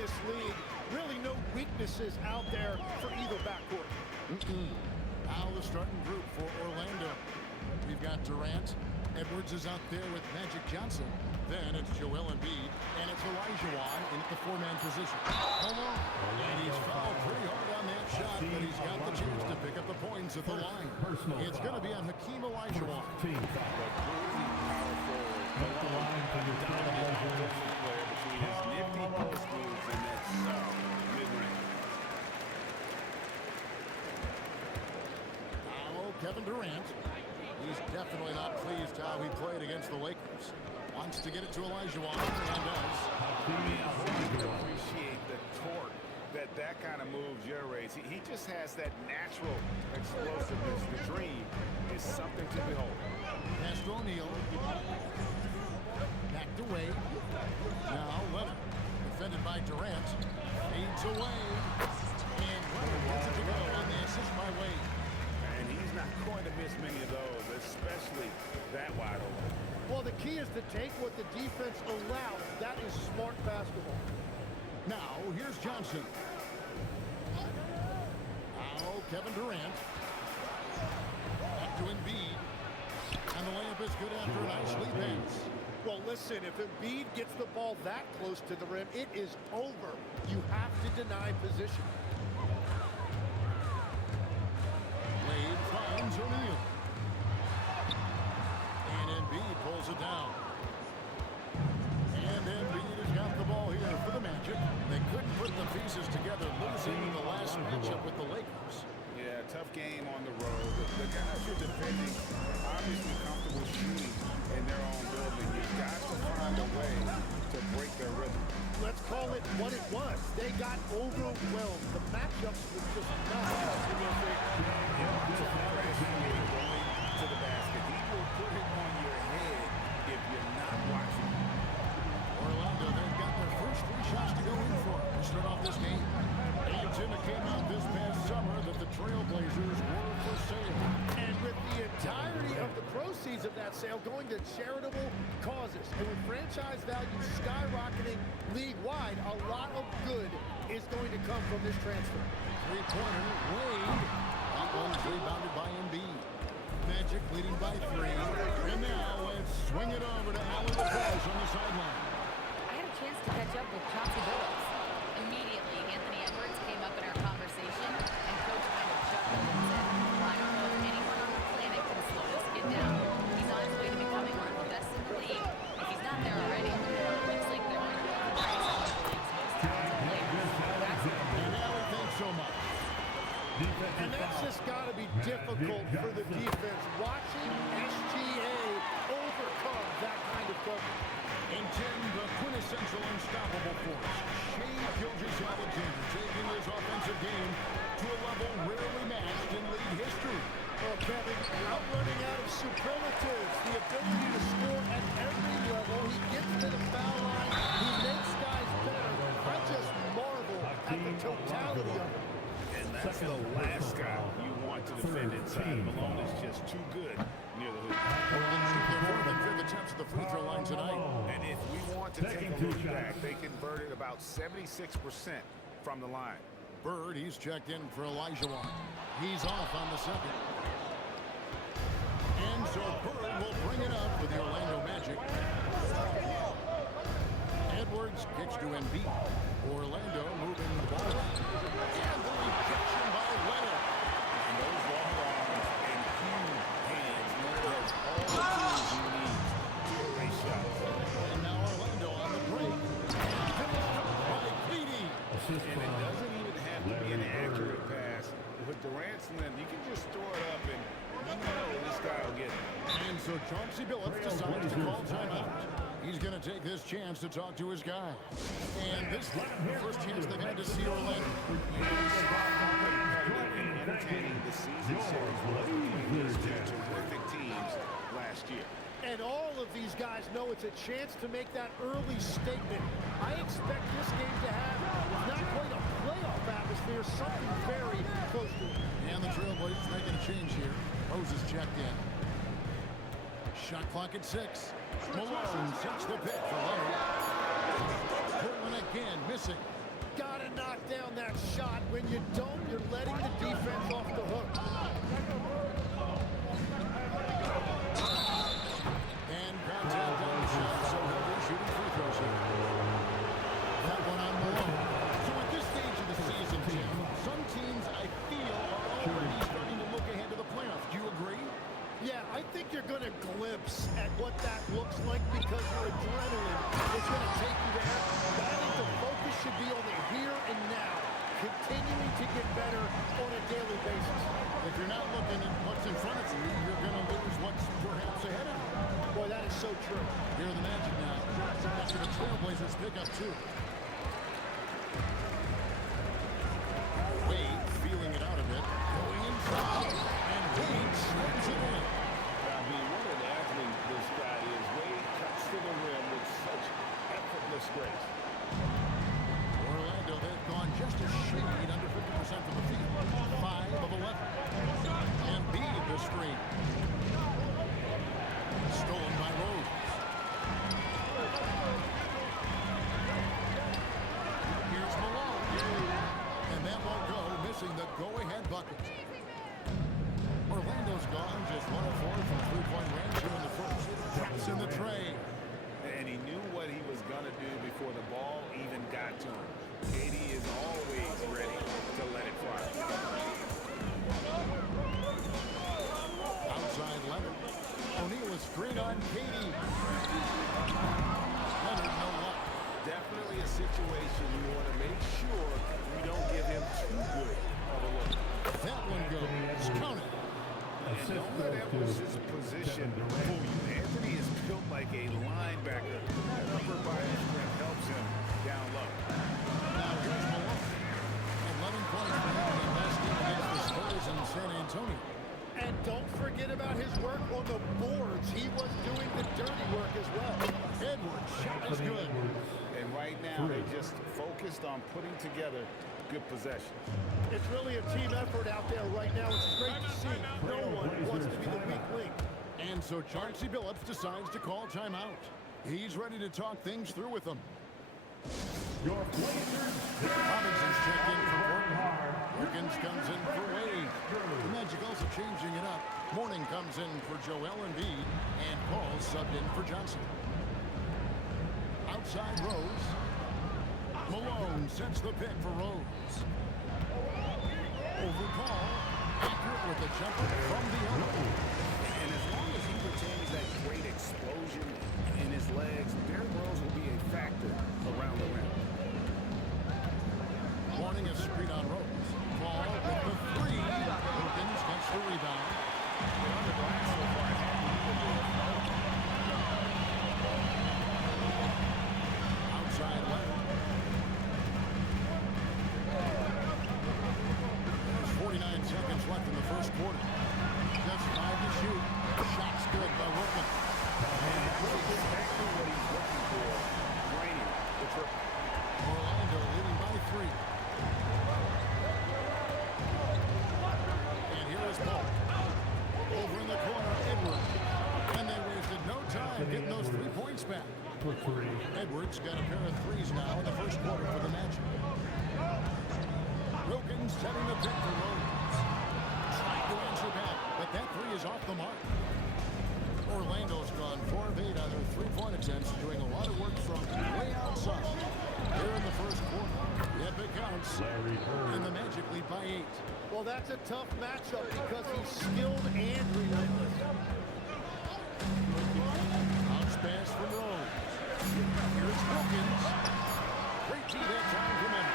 this league, really no weaknesses out there for either backcourt. Now the starting group for Orlando. We've got Durant. Edwards is out there with Magic Johnson. Then it's Joel Embiid, and it's Olajuwon in the four-man position. And he's fouled pretty hard on that shot, but he's got the chance to pick up the points at the line. It's going to be on Hakeem Olajuwon. The line for the dominant offensive player between his nifty post moves and that mid-range. Now Kevin Durant. He's definitely not pleased how he played against the Lakers. Wants to get it to Olajuwon, and does. I appreciate the torque that kind of move generates. He just has that natural explosiveness. The dream is something to behold. Pass to O'Neal. Back to Wade. Now Leonard. Defended by Durant. Fades away. And Leonard gets it to go on the assist by Wade. And he's not going to miss many of those, especially that wide open. Well, the key is to take what the defense allows. That is smart basketball. Now, here's Johnson. Now, Kevin Durant. Back to Embiid. And the layup is good after a nice lead pass. Well, listen, if Embiid gets the ball that close to the rim, it is over. You have to deny position. Wade finds O'Neal. And Embiid pulls it down. And Embiid has got the ball here for the Magic. They couldn't put the pieces together, losing in the last matchup with the Lakers. Yeah, tough game on the road. The guys you're defending are obviously comfortable shooting in their own building. You've got to find a way to break their rhythm. Let's call it what it was. They got overwhelmed. The matchups were just not in their favor. To the basket. He will put it on your head if you're not watching. Orlando, they've got their first three shots to go in for to start off this game. And it came out this past summer that the Trailblazers were for sale. And with the entirety of the proceeds of that sale going to charitable causes, and with franchise value skyrocketing league-wide, a lot of good is going to come from this transfer. Three-pointer, Wade. That one's rebounded by Embiid. Magic leading by 3. And now let's swing it over to Allen LaForge on the sideline. I had a chance to catch up with Chauncey Billups. Immediately, Anthony Edwards came up in our conversation, and Coach kind of chuckled and said, well, I don't know if anyone on the planet can slow this kid down. He's on his way to becoming one of the best in the league. If he's not there already, it looks like they're one of the league's most talented players. And now we think so much. And that's just got to be difficult for the defense. Watching SGA overcome that kind of coverage. And 10, the quintessential unstoppable force. Shai Gilgeous-Alexander taking his offensive game to a level rarely matched in league history. Well, Kevin, without running out of superlatives, the ability to score at every level. He gets to the foul line. He makes guys better. I just marvel at the totality of it. And that's the last guy you want to defend inside. Malone is just too good near the hoop. More than 5 attempts at the free throw line tonight. And if we want to take a look back, they converted about 76% from the line. Bird, he's checked in for Olajuwon. He's off on the second. And so Bird will bring it up with the Orlando Magic. Edwards kicks to Embiid. Orlando moving the ball. And the rejection by Leonard. And those long arms and huge hands know that's all the tools you need to erase shots. And now Orlando on the break. And finished up by Kwesi. And it doesn't even have to be an accurate pass. With Durant's length, you can just throw it up and you know this guy will get it. And so Chauncey Billups decides to call timeout. He's going to take this chance to talk to his guy. And this is the first chance they've had to see Orlando. Entertaining the season series with these two terrific teams last year. And all of these guys know it's a chance to make that early statement. I expect this game to have not quite a playoff atmosphere, something very close to it. And the Trailblazers making a change here. Moses checked in. Shot clock at 6. Malone sets the pick for Leonard. Portland again missing. to knock down that shot. When you don't, you're letting the defense off the hook. And contact on the shot, so he'll be shooting free throws here. That one on Malone. So at this stage of the season, Jim, some teams I feel are already starting to look ahead to the playoffs. Do you agree? Yeah, I think you're going to glimpse at what that looks like because your adrenaline is going to take you there. But I think the focus should be on the here and now, continuing to get better on a daily basis. If you're not looking at what's in front of you, you're going to lose what's perhaps ahead of you. Boy, that is so true. Here are the Magic now. After the Trailblazers pick up 2. Wade feeling it out a bit. Going inside. And Wade slams it in. I mean, what an athlete this guy is. Wade cuts to the rim with such effortless grace. Orlando, they've gone just a shade under 50% from the field. 5 of 11. And Embiid the screen. Stolen by Rose. Here's Malone. And that won't go, missing the go-ahead bucket. Orlando's gone just 1 of 4 from three-point range here in the first. Drops in the tray. And he knew what he was going to do before the ball even got to him. KD is always ready to let it fly. Outside Leonard. O'Neal is screen on KD. Leonard, no luck. Definitely a situation you want to make sure you don't give him too good of a look. That one goes. Count it. And don't let that was his position fool you. Anthony is built like a linebacker. That upper body strength helps him down low. Now here's Malone. 11 points for him in last game against the Spurs in San Antonio. And don't forget about his work on the boards. He was doing the dirty work as well. Edwards, shot is good. And right now, they're just focused on putting together good possession. It's really a team effort out there right now. It's great to see. No one wants to be the weak link. And so Chauncey Billups decides to call timeout. He's ready to talk things through with them. Robinson's checked in for Portland. Wiggins comes in for Wade. The Magic also changing it up. Mourning comes in for Joel Embiid. And Paul subbed in for Johnson. Outside Rose. Malone sets the pick for Rose. Over Paul. Accurate with a jumper from the elbow. And as long as he retains that great explosion in his legs, Derrick Rose will be a factor around the rim. Warning a screen on Rose. Paul with the 3. Wilkins gets the rebound. On the glass so far, Outside left. There's 49 seconds left in the first quarter. Just 5 to shoot. Shot's good by Wilkins. and that's exactly what he's looking for, draining the triple. Orlando leading by 3. And here is Paul. Over in the corner, Edwards. And they wasted no time getting those 3 points back. Edwards got a pair of 3s now in the first quarter for the Magic. Wilkins setting the pick for Rose. Trying to answer back, but that 3 is off the mark. Orlando's gone 4 of 8 on their 3-point attempts, doing a lot of work from way outside. Here in the first quarter, yep, it counts. And the Magic lead by 8. Well, that's a tough matchup because he's skilled and relentless. Bounce pass from Rose. Here's Wilkins. Great team that time from him.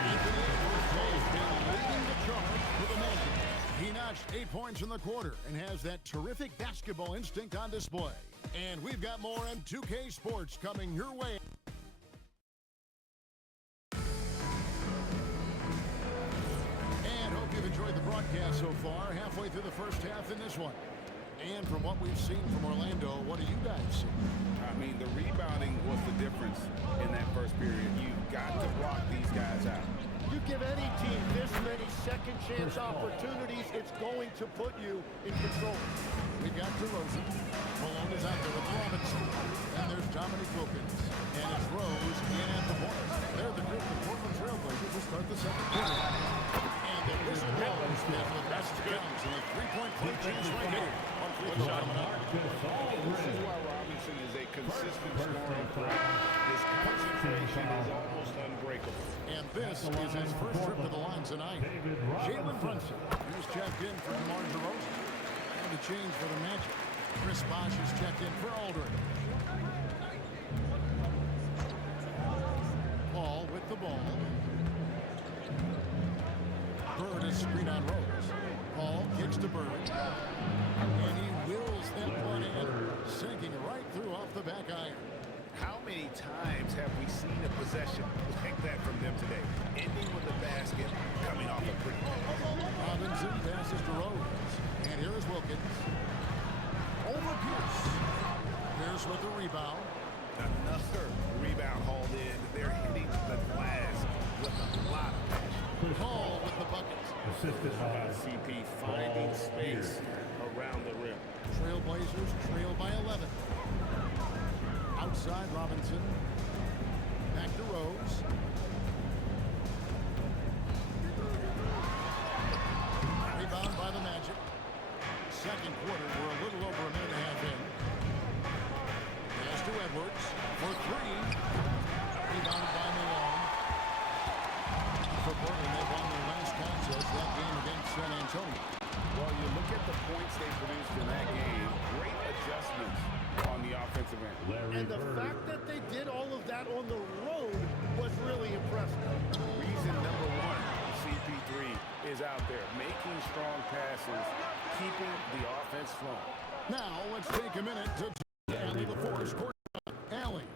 Anthony Edwards has been leading the charge for the Magic. He notched 8 points in the quarter and has that terrific basketball instinct on display. And we've got more M2K Sports coming your way. And hope you've enjoyed the broadcast so far. Halfway through the first half in this one. And from what we've seen from Orlando, what do you guys see? I mean, the rebounding was the difference in that first period. You've got to block these guys out. You give any team this many second chance opportunities, it's going to put you in control. We've got DeRozan. Malone is out there with Robinson. And there's Dominic Wilkins. And it's Rose in at the point. They're the group of Portland Trailblazers will start the second quarter. And the whistle blows as the best comes. And a three-point play chance right here. On free throw coming up. This is why Robinson is a consistent scorer. His concentration is almost unbreakable. And this is his first trip to the line tonight. Jalen Brunson. He's checked in for DeMar DeRozan. And the change for the Magic. Chris Bosh is checked in for Aldridge. Paul with the ball. Bird is screen on Rose. Paul kicks to Bird. And he wills that one in, sinking right through off the back iron. How many times have we seen a possession like that from them today? Ending with a basket, coming off a pretty pass. Robinson passes to Rose. And here is Wilkins. Over Pierce. Pierce with the rebound. Another rebound hauled in. They're hitting the glass with a lot of passion. Paul with the bucket. Assisted by CP finding space around the rim. Trailblazers trail by 11. Outside Robinson. Back to Rose. Rebound by the Magic. Second quarter, we're a little over a minute and a half in. Pass to Edwards for three. Rebounded by Malone. For Portland, they won their last contest, that game against San Antonio. Well, you look at the points they produced in that game. Great adjustments on the offensive end. And the fact that they did all of that on the road was really impressive. Reason number one, CP3 is out there making strong passes, keeping the offense flowing. Now, let's take a minute to turn to the Forest Court. Allie.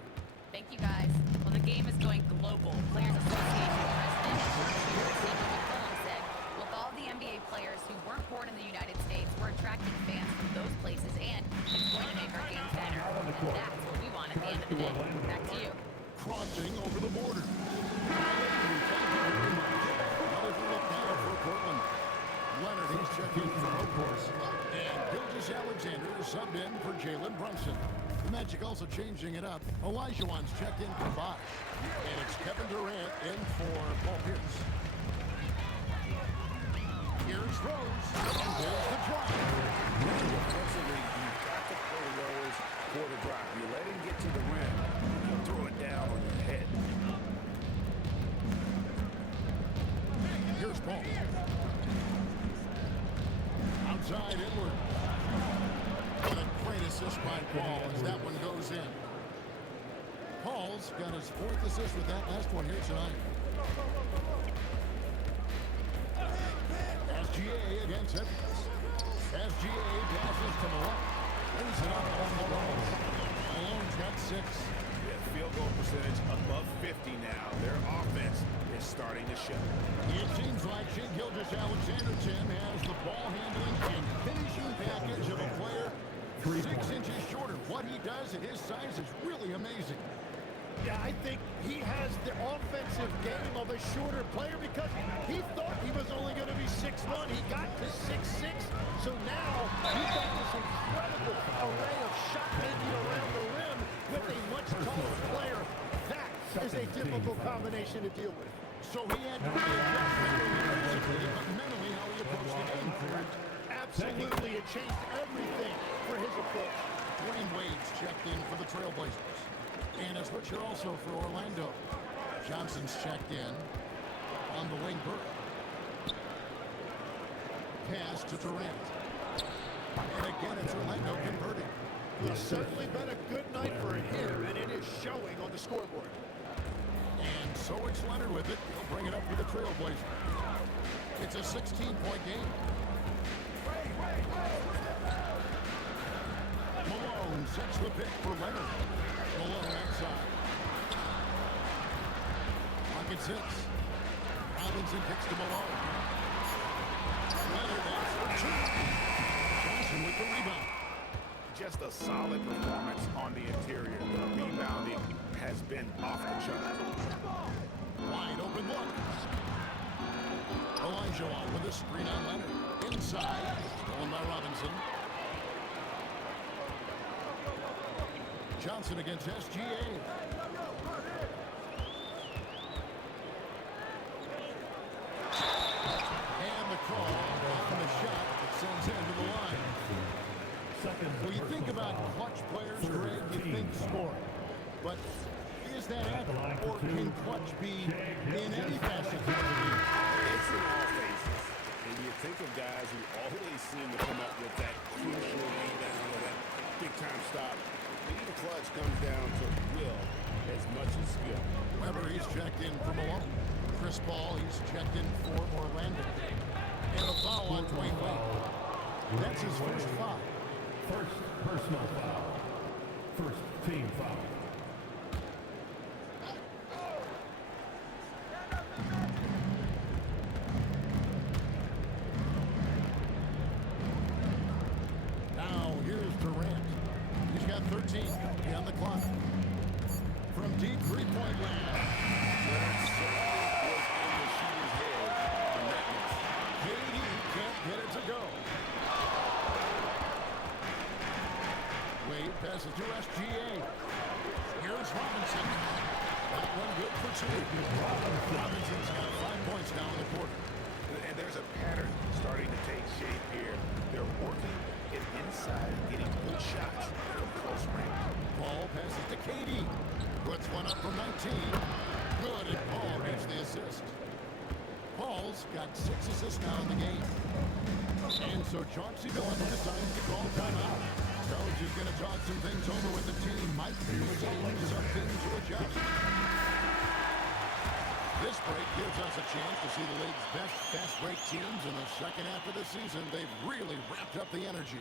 Thank you, guys. Well, the game is going global. Players Association President Stephen McCollum said, with all the NBA players who weren't born in the United States, we're attracting fans from those places, and it's going to make our game better. And that's what we want at the end of the day. Back to you. Crossing over the border. Another look now for Portland. Leonard, he's checking for Oakhurst. And Gilgeous-Alexander is subbed in for Jalen Brunson. The Magic also changing it up. Olajuwon's checked in for Bosh. And it's Kevin Durant in for Paul Pierce. Here's Rose. And there's the drive. Defensively, you've got to play Rose for the drive. You let him get to the rim, you throw it down on your head. Here's Paul. Outside Edwards. And a great assist by Paul as that one goes in. Paul's got his fourth assist with that last one here tonight. SGA against Edwards. SGA passes to Malone. Lays it up on Malone. Malone's got 6. Yeah, field goal percentage above 50 now. Their offense is starting to show. It seems like Shai Gilgeous-Alexander, Tim, has the ball handling and finishing package of a player 6 inches shorter. What he does at his size is really amazing. Yeah, I think he has the offensive game of a shorter player because he thought he was only going to be 6'1". He got to 6'6". So now you've got this incredible array of shot making around the rim with a much taller player. That is a difficult combination to deal with. So he had to readjust not only physically, but mentally how he approached the game, correct? Absolutely, it changed everything for his approach. Dwayne Wade's checked in for the Trailblazers. And a switcher also for Orlando. Johnson's checked in on the wing Bird. Pass to Durant. And again, it's Orlando converting. It's certainly been a good night for him, and it is showing on the scoreboard. And so it's Leonard with it. He'll bring it up for the Trailblazers. It's a 16-point game. Malone sets the pick for Leonard. Malone outside. Pocket 6. Robinson kicks to Malone. Leonard that's for 2. Johnson with the rebound. Just a solid performance on the interior. The rebounding has been off the charts. Wide open look. Olajuwon with a screen on Leonard. Inside, stolen by Robinson. Johnson against SGA. And the call on the shot that sends him to the line. When you think about clutch players, Greg, you think scoring. But is that it? Or can clutch be in any facet of the game? It's in all phases. And you think of guys who always seem to come up with that crucial rebound or that big-time stop. Being clutch comes down to will as much as skill. Weber, he's checked in for Malone. Chris Paul, he's checked in for Orlando. And a foul on Dwayne Wade. That's his first foul. First personal foul. First team foul. Now here's Durant. He's got 13 on the clock. From deep three-point land. Durant certainly was in the shooter's head on that miss. KD can't get it to go. Wade passes to SGA. Here's Robinson. That one good for two. Robinson's got 5 points now in the quarter. And there's a pattern starting to take shape here. They're working it inside and getting good shots from close range. Paul passes to KD. Puts one up from 19. Good, and Paul gets the assist. Paul's got 6 assists now in the game. And so Chauncey Billups decides to call timeout. Coach is going to talk some things over with the team. Might be saying something to adjust. This break gives us a chance to see the league's best fast break teams in the second half of the season. They've really ramped up the energy.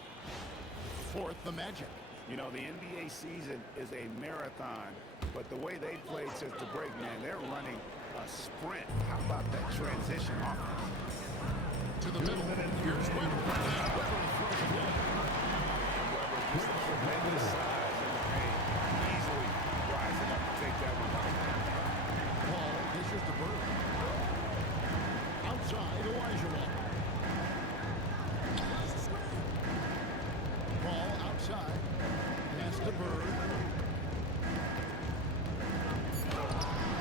Fourth, the Magic. You know, the NBA season is a marathon, but the way they played since the break, man, they're running a sprint. How about that transition offense? To the middle. Here's Weber. Weber throws it in. Weber just a tremendous size in the paint, easily rising up to take that one home. Paul dishes to Bird. Outside, Olajuwon. Paul outside. Pass to Bird.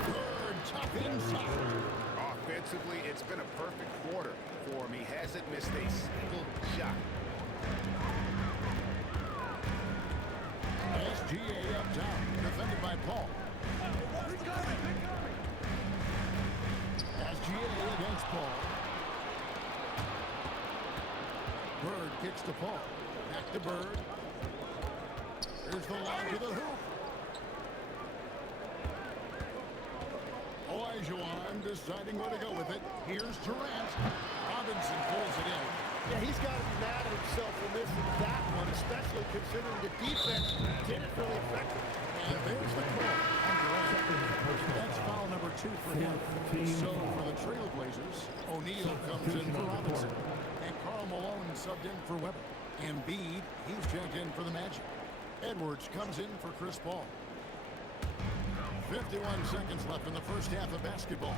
Bird, tough inside. Offensively, it's been a perfect quarter for him. He hasn't missed a single shot. SGA up top, defended by Paul. SGA against Paul. Bird kicks to Paul. Back to Bird. Here's the line to the hoop. Olajuwon deciding where to go with it. Here's Durant. Robinson pulls it in. Yeah, he's got to be mad at himself for missing that one, especially considering the defense didn't really affect him. And there's the call on Durant. That's foul number 2 for him. So for the Trailblazers, O'Neal comes in for Robinson. And Karl Malone subbed in for Weber. Embiid, he's checked in for the Magic. Edwards comes in for Chris Paul. 51 seconds left in the first half of basketball.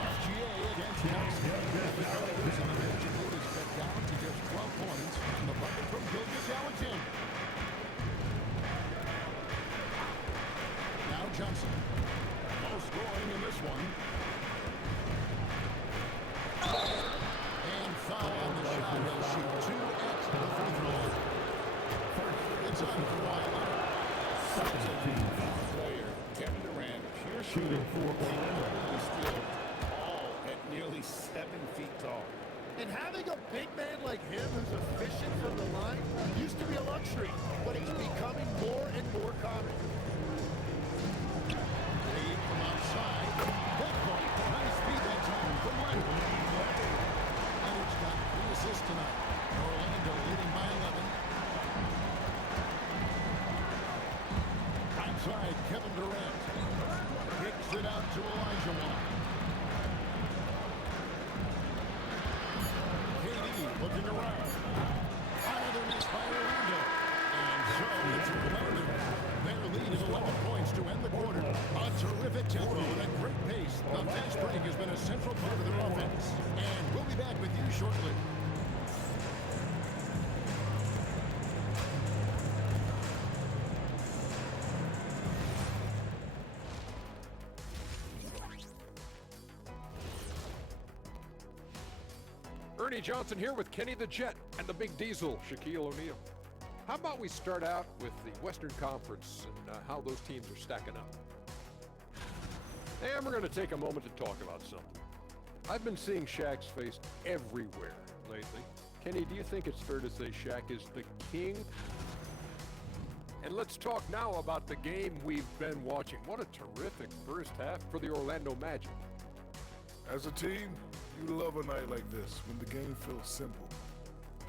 SGA against Johnson. The Trailblazers and the Magic lead is cut down to just 12 points from the bucket from Gilgeous-Alexander. Now Johnson. No scoring in this one. And foul on the shot. He'll shoot 2 at the free throw line. It's on for Wiley. Player Kevin Durant, pure shooting for Orlando. Still all at nearly 7 feet tall. And having a big man like him who's efficient from the line used to be a luxury, but it's becoming more and more common. Wade from outside. That point. Nice feed that time from Leonard. Leonard's got 3 assists tonight. Orlando leading by 11. Outside, Kevin Durant. Kicks it out to Olajuwon. KD looking around. Another miss by Orlando. And so it's Orlando. Their lead is 11 points to end the quarter. been a central part of their offense. And we'll be back with you shortly. Ernie Johnson here with Kenny the Jet and the Big Diesel, Shaquille O'Neal. How about we start out with the Western Conference and how those teams are stacking up? And we're going to take a moment to talk about something. I've been seeing Shaq's face everywhere lately. Kenny, do you think it's fair to say Shaq is the king? And let's talk now about the game we've been watching. What a terrific first half for the Orlando Magic. As a team, you love a night like this when the game feels simple.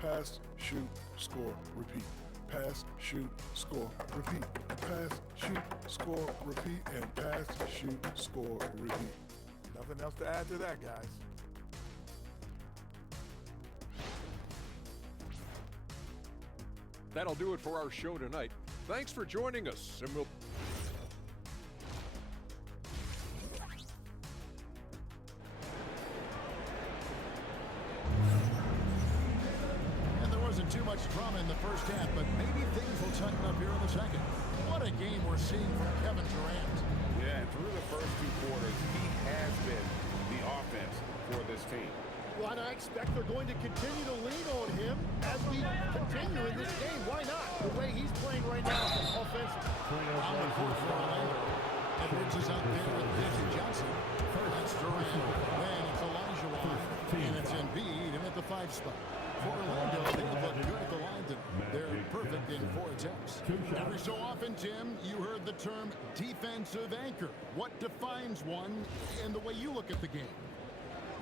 Pass, shoot, score, repeat. Pass, shoot, score, repeat. Pass, shoot, score, repeat, and pass, shoot, score, repeat. Nothing else to add to that, guys. That'll do it for our show tonight. Thanks for joining us, and we'll... Too much drama in the first half, but maybe things will tighten up here in the second. What a game we're seeing from Kevin Durant. Yeah, and through the first 2 quarters, he has been the offense for this team. Well, and I expect they're going to continue to lean on him as we continue in this game. Why not? The way he's playing right now offensively. On the court for Orlando. Edwards is out there with Magic Johnson. That's Durant. Then it's Olajuwon. And it's Embiid in at the 5 spot. For Orlando, they look good at the line tonight. They're perfect in 4 attempts. Every so often, Tim, you heard the term defensive anchor. What defines one and the way you look at the game?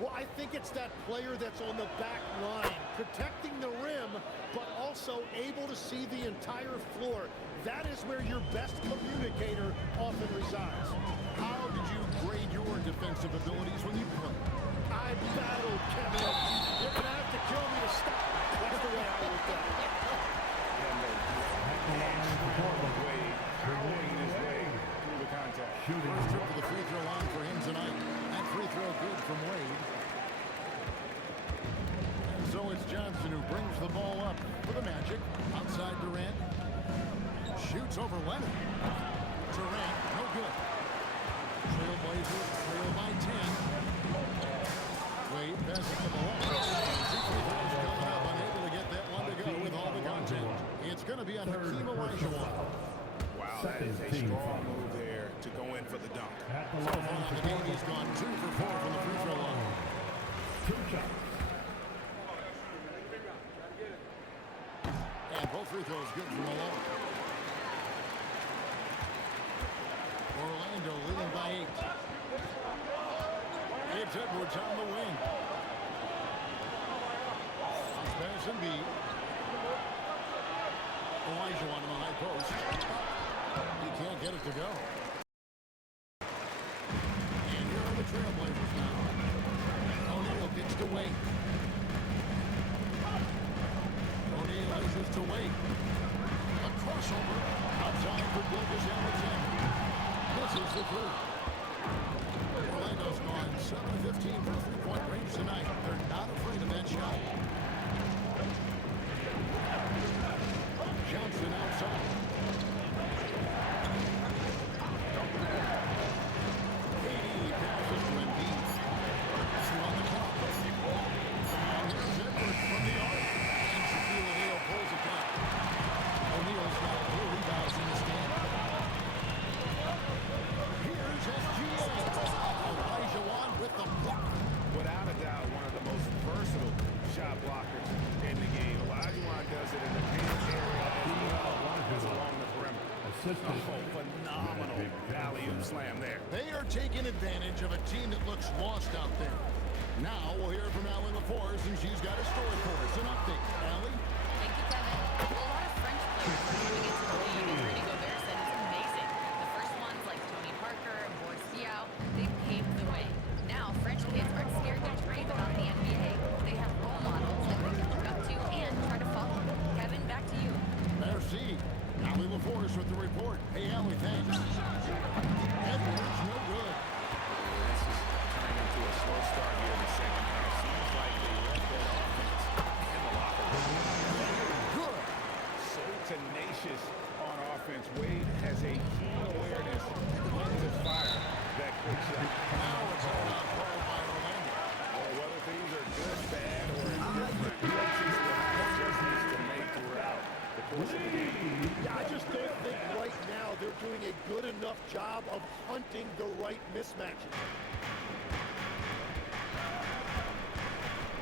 Well, I think it's that player that's on the back line, protecting the rim, but also able to see the entire floor. That is where your best communicator often resides. How did you grade your defensive abilities when you play? I battled, Kevin. You're going to have to kill me to stop. That's the way I look at it. Powering his way through the contact. First trip to the free throw line for him tonight. That free throw good from Wade. And so it's Johnson who brings the ball up for the Magic. Outside Durant. Shoots over Leonard. Durant, no good. Trailblazers trail by 10. Wade passes the ball. Coming up, unable to get that one to go with all the content. It's going to be on Hakeem Olajuwon. Wow, that is a strong move there to go in for the dunk. So far in the game, he's gone 2 for 4 from the free throw line. 2 shots. And both free throws good from Malone. Orlando leading by 8. It's Edwards on the wing. There's Embiid. Olajuwon on the high post. He can't get it to go. And here are the Trailblazers now. O'Neal gets to Wade. O'Neal laces to Wade. A crossover. Outside for Gilgeous-Alexander. Misses the 3. Orlando's gone 7-15 from 3-point range tonight. They're not afraid of that shot. Johnson outside. KD passes to Embiid. 2 on the clock. And here's Edwards from the arc. And Shaquille O'Neal pulls it down. O'Neal's got 4 rebounds in this game. Here's SGA. Olajuwon with the block. Without a doubt, one of the most versatile shot blockers in the game. Olajuwon does it in the paint area as along the perimeter. Phenomenal alley-oop slam there. They are taking advantage of a team that looks lost out there. Now we'll hear from Allie LaForce, and she's got a story for us. An update. Allie? Thank you, Kevin. Well, a lot of French players are coming into the league, and Rudy Gobert said it's amazing. The first ones like Tony Parker and Boris Diaw, they've paved the way. Now, French kids aren't scared to dream about the NBA. They have role models that they can look up to and try to follow. Kevin, back to you. Merci. Allie LaForce with the report. Hey, Allie, thanks. Edwards, no good. This is turning into a job of hunting the right mismatches.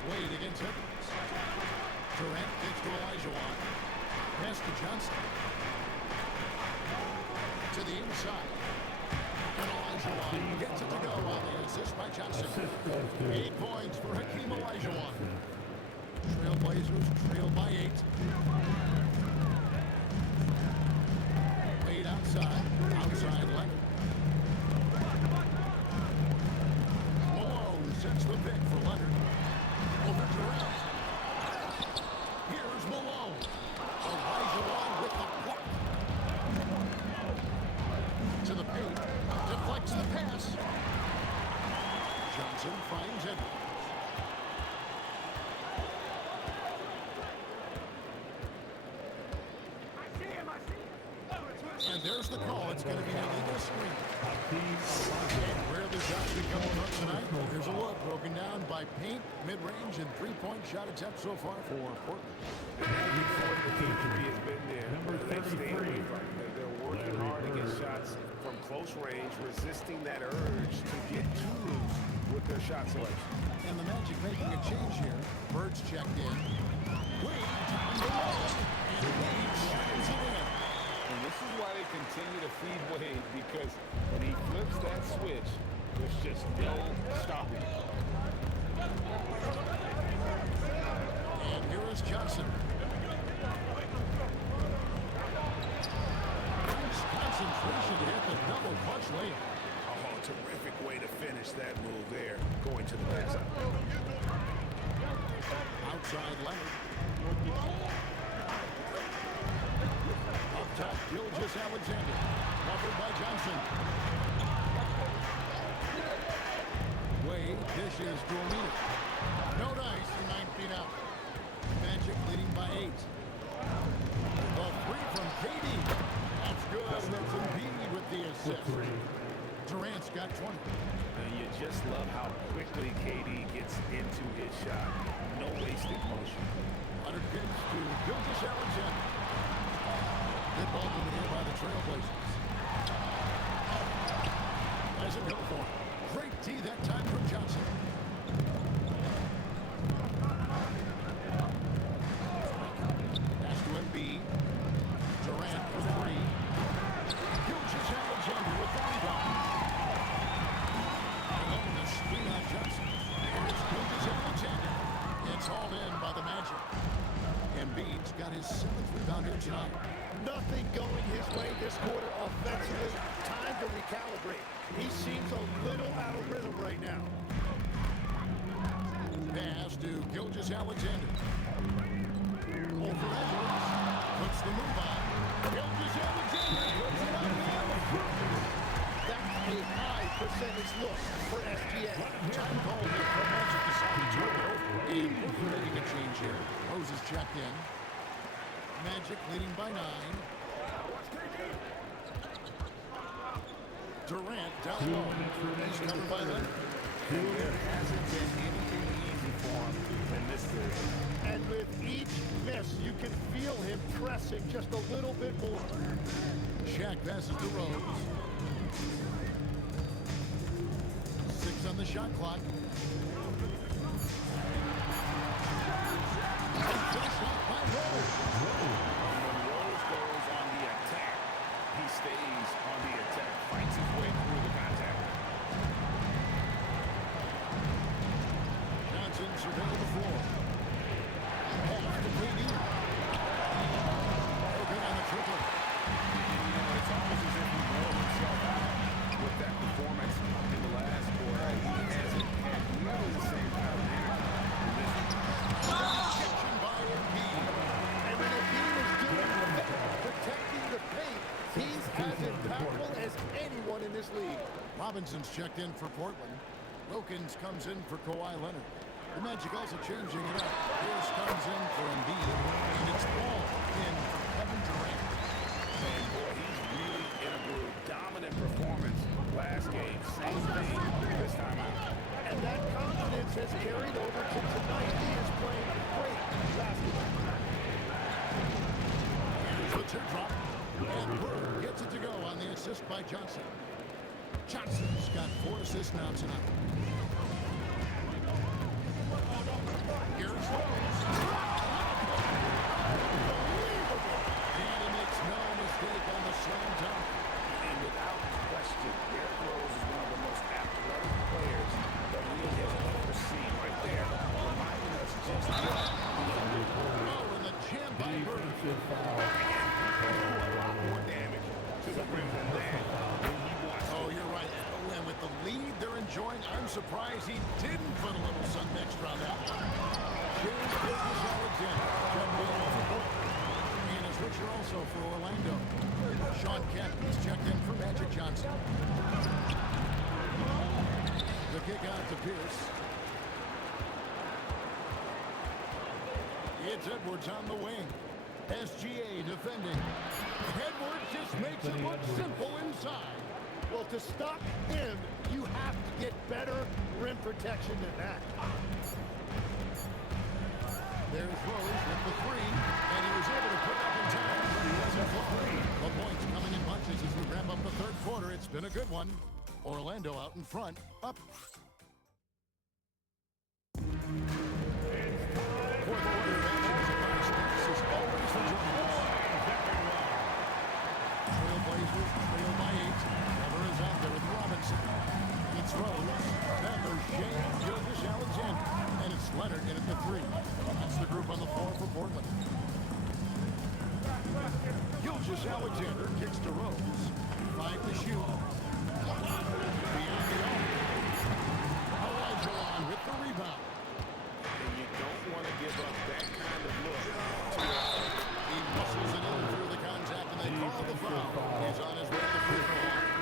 Wade against Edwards. Durant gets to Olajuwon. Pass to Johnson. To the inside. And Olajuwon gets it to go on the assist by Johnson. 8 points for Hakeem Olajuwon. Trailblazers trail by 8. Wade outside. Outside Leonard. Malone sets the pick for Leonard. Over Durant. Here's Malone. Olajuwon with the block. To the paint. Deflects the pass. Johnson finds Edwards. And there's the call. It's going to be an illegal screen. And where the shots are coming from tonight, here's a look broken down by paint, mid-range, and three-point shot attempt so far for Portland. Every point the team has been there. They've stayed away from it. They're working hard to get shots from close range, resisting that urge to get too loose with their shot selection. And the Magic making a change here. Bird's checked in. Wade on the wall. And Wade shines it in. And this is why they continue to feed Wade, because when he flips that switch, there's just no stopping it. And here is Johnson. Nice concentration to hit the double clutch layup. Oh, terrific way to finish that move there, going to the backside. Outside Leonard. Up top, Gilgeous-Alexander. Covered by Johnson. Wade dishes to Amina. No dice, 9 feet out. Magic leading by 8. The three from KD. That's good. That's Embiid with the assist. Durant's got 20. And you just love how quickly KD gets into his shot. No wasted motion. Leonard gets to Gilgeous-Alexander. Good ball in the air by the Trailblazers. Doesn't go for him. Great D that time from Johnson. Pass to Embiid. Durant for 3. Gilgeous-Alexander with the rebound. And the screen on Johnson. And it's Gilgeous-Alexander. It's hauled in by the Magic. Embiid's got his 7th rebound here tonight. Nothing going his way this quarter offensively. Time to recalibrate. He seems a little out of rhythm right now. Pass to Gilgeous-Alexander. Over Edwards. Puts the move on. Gilgeous-Alexander puts it on the That's a high percentage look for SGA. time call here for Magic to stop the turnover. And we're making a change here. Rose is checked in. Magic leading by 9. Durant down low. He's covered by Leonard. And there hasn't been anything easy for him in this period. And with each miss, you can feel him pressing just a little bit more. Shaq passes to Rose. 6 on the shot clock. And just off by Rose. When Rose goes on the attack, he stays on the attack, fights his way through the contact. Johnson surveilling the floor. Pass to KD. Good on the triple. It's almost as if he wore himself out with that performance in the last quarter. He hasn't had nearly the same kind of energy in this Rejection by Embiid. And when Embiid is doing that, protecting the paint, he's as impactful as anyone in this league. Robinson's checked in for Portland. Wilkins comes in for Kawhi Leonard. The Magic also changing it up. Pierce comes in for Embiid. And it's Paul in for Kevin Durant. And boy, he's really in a groove. Dominant performance last game. Same thing this time out. And that confidence has carried over to tonight. He is playing great basketball. Here's the teardrop. And Bird gets it to go on the assist by Johnson. Johnson's got 4 assists now tonight. Here's Rose. And he makes no mistake on the slam dunk. And without question, Derrick Rose is one of the most athletic players that we have ever seen right there, reminding us just what Oh, and the jam by Bird. a lot more damage to the rim than that when he wants. Oh, you're right. Oh, and with the lead they're enjoying, I'm surprised he didn't put a little something extra on that one. James Alexander. And a switcher also for Orlando. Sean Kemp is checked in for Magic Johnson. The kick out to Pierce. It's Edwards on the wing. SGA defending. Edwards just makes it look simple inside. Well, to stop him, you have to get better rim protection than that. There's Rose with the 3, and he was able to put up in time, but he wasn't free. The points coming in bunches as we wrap up the third quarter. It's been a good one. Orlando out in front, up. Fourth quarter action is a nice pass as always for Jordan. Trailblazers trail by 8. Weber is out there with Robinson. It's Rose. Then there's Shea, Gilgeous Alexander. And it's Leonard in at the 3. That's the group on the floor for Portland. Gilgeous Alexander kicks to Rose. 5 to shoot. Beyond the arc. Olajuwon with the rebound. And you don't want to give up that kind of look. He muscles it in through the contact, and they call the foul. He's on his way to the free throw line.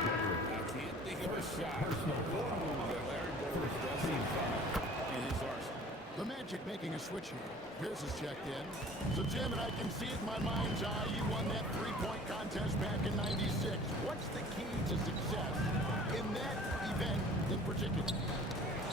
I can't think of a shot that Larry Bird doesn't have in his arsenal. The Magic making a switch here. Pierce is checked in. So, Jim, and I can see it in my mind's eye, you won that three-point contest back in '96. What's the key to success in that event in particular?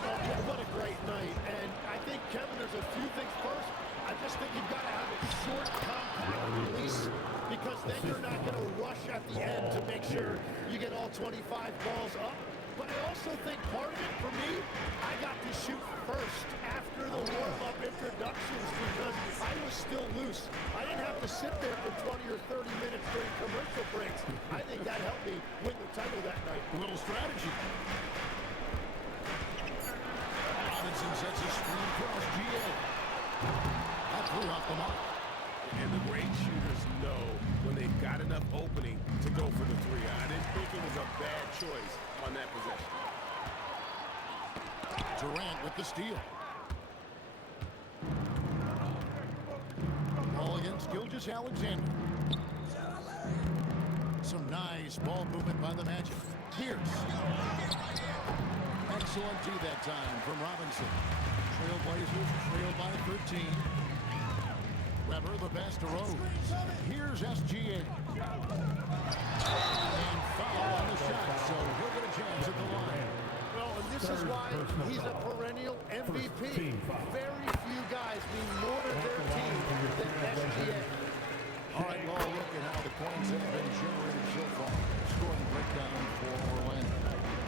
Oh, yeah, what a great night. And I think, Kevin, there's a few things. First, I just think you've got to have a short, compact release, because then you're not going to rush at the end to make sure you get all 25 balls up. But I also think part of it, for me, I got to shoot first after the warm-up introductions because I was still loose. I didn't have to sit there for 20 or 30 minutes during commercial breaks. I think that helped me win the title that night. A little strategy. Robinson sets a screen across GA. That threw off the mark. And the great shooters know when they've got enough opening to go for the 3. I didn't think it was a bad choice on that possession. Durant with the steal. Ball against Gilgeous Alexander. Some nice ball movement by the Magic. Pierce. Excellent D that time from Robinson. Trailblazers trail by 13. Weber the pass to Rose. Here's SGA. And foul on the shot, so he'll get a chance at the line. Well, and this is why he's a perennial MVP. Very few guys mean more to their team than SGA. All right, well, look at how the points have been generated so far. Scoring breakdown for Orlando.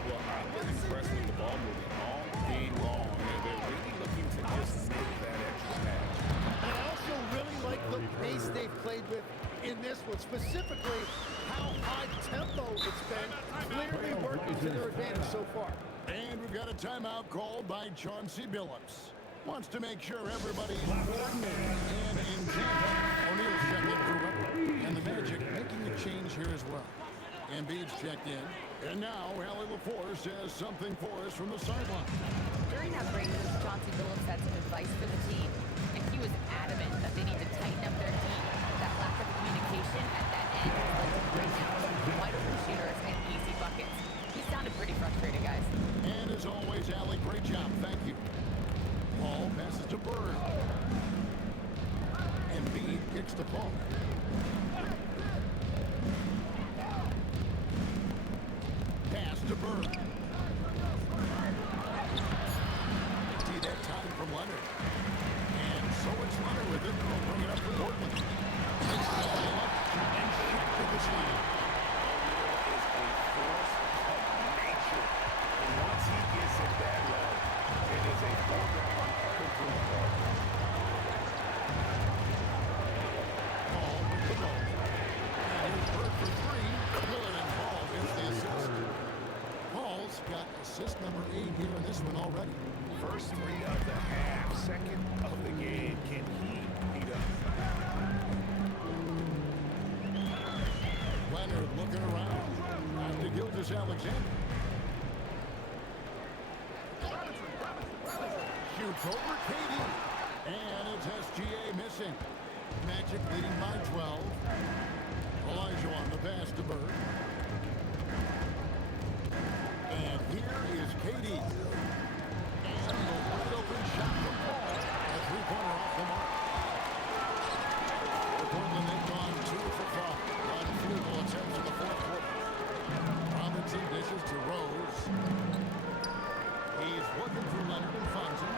Well, I've been impressed with the ball movement all game long. They're really looking to just make that extra pass. And I also really like the pace they've played with in this one, specifically how high tempo it's been, clearly working to their advantage so far. And we've got a timeout called by Chauncey Billups. Wants to make sure everybody's coordinated and in Tampa. O'Neal's checked in for Weber. And the Magic making a change here as well. Embiid's checked in. And now Allie LaForce has something for us from the sideline. During that break, Chauncey Billups had some advice for the team, and he was adamant that they need to tighten up their team. That lack of communication at that end led to breakdowns, wide open shooters, and easy buckets. He sounded pretty frustrated, guys. And as always, Allie, great job. Thank you. Paul passes to Bird. Embiid kicks to Paul. Pass to Bird. See that time from Leonard. And so it's Leonard with it. They'll bring it up for Portland. Takes the ball up and Shaq with the assist number 8 here in this one already. First 3 of the half, second of the game. Can he beat up? Leonard looking around. Back to Gilgeous-Alexander. Shoots over KD. And it's SGA missing. Magic leading by 12. Elijah on the pass to Bird. And here is KD. And the wide open shot from Paul. A three-pointer off the mark. Portland, they've gone 2 for 5 on field goal attempts in the fourth quarter. Robinson dishes to Rose. He's looking for Leonard and finds him.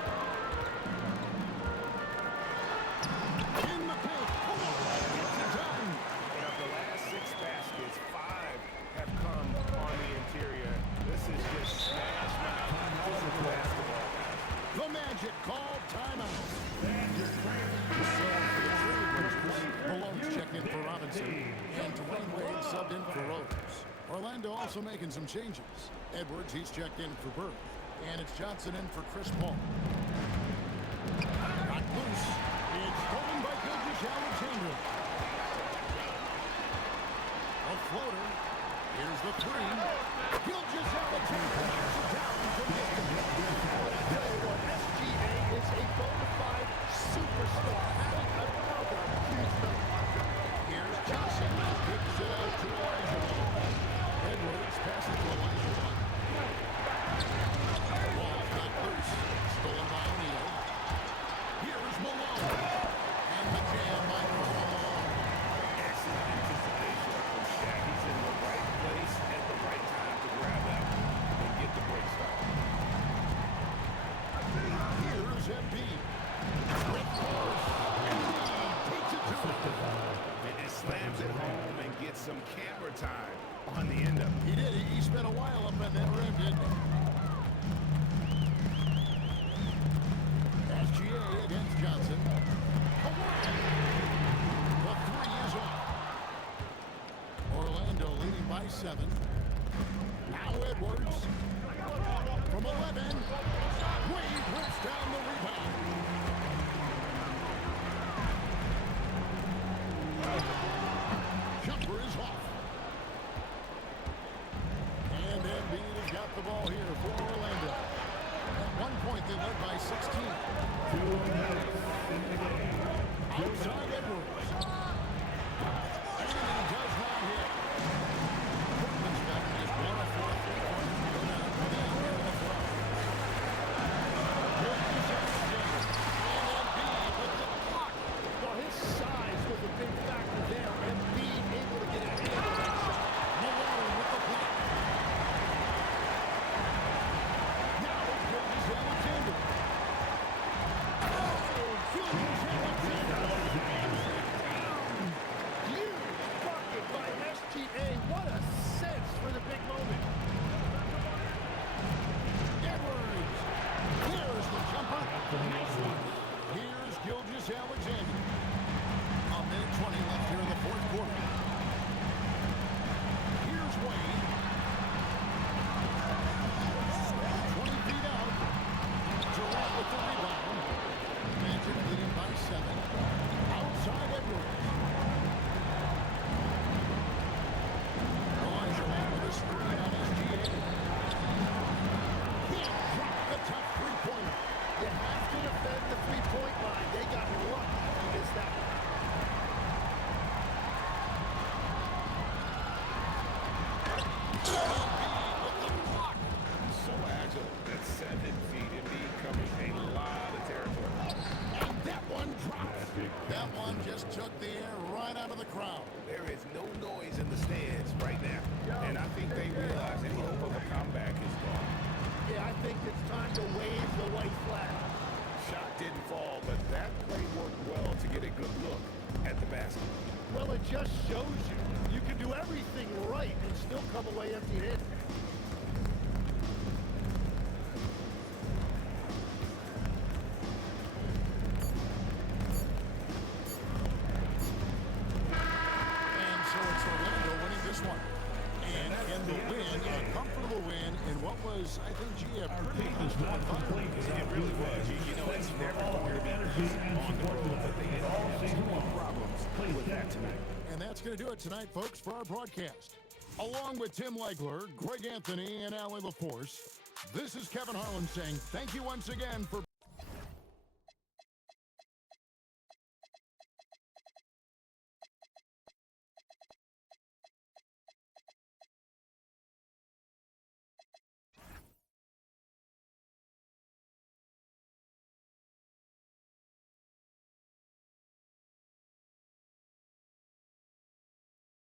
In the paint. Gets it done. Of the last 6 baskets, 5 have come on the interior. This is just smash mouth physical basketball. The Magic called timeout. Malone's checked in for Robinson. And Dwayne Wade subbed in for Rose. Orlando also making some changes. Edwards, he's checked in for Bird. And it's Johnson in for Chris Paul. Got loose. It's stolen by Gilgeous-Alexander. A floater. Here's the 3. Gilgeous-Alexander knocks it down from distance. I tell you what, SGA is a bona fide superstar. Having another huge night. Here's Johnson. Kicks it out to Elijah. Edwards passes to Elijah. Ball got loose. Stolen by O'Neal. Here's Malone. And the jam by Malone. Excellent anticipation from Shaq. He's in the right place at the right time to grab that and get the break started. Here's Embiid. With force. Embiid takes it to him. And slams it home and gets some camera time on the end of it. He did. He spent a while up in that rim, didn't he? SGA against Johnson. The 3 is off. Orlando leading by 7. Now Edwards. From 11. Wade whips down the rebound. Jumper is off. And Embiid has got the ball here for Orlando. At one point, they led by 16. Outside Edwards. And he does not hit. Portland's got just 1 of 4 three-pointers to go down for them here in the fourth. Gilgeous-Alexander. And Embiid with the block. Well, his size was a big factor there. Embiid able to get a hand on that shot. Malone with the block. Now Gilgeous-Alexander. Huge bucket by SGA. What a sense for the big moment. Edwards. Here's the jumper. Here's Gilgeous-Alexander. A minute 20 left here in the fourth quarter. Here's Wade. 20 feet out. Durant with the rebound. Magic leading by 7. Outside Edwards. Elijah with a screen on SGA. He dropped the tough three-pointer. You have to defend the three-point line. They got lucky to miss that one. Embiid with the block. So agile. At 7 feet, Embiid covers a lot of territory. And that one dropped. That one just took the air right out of the crowd. There is no noise in the stands right now. And I think they realize any hope of a comeback is gone. Yeah, I think it's time to wave the white flag. Shot didn't fall, but that play worked well to get a good look at the basket. Well, it just shows you. You can do everything right and still come away empty-handed. And so it's Orlando winning this one. And in the win, a comfortable win in what was, I think, hostile environment. It really was. You know, it's never going to be easy on the road, but they didn't have too many problems with that tonight. And that's going to do it tonight, folks, for our broadcast. Along with Tim Legler, Greg Anthony, and Allie LaForce, this is Kevin Harlan saying thank you once again for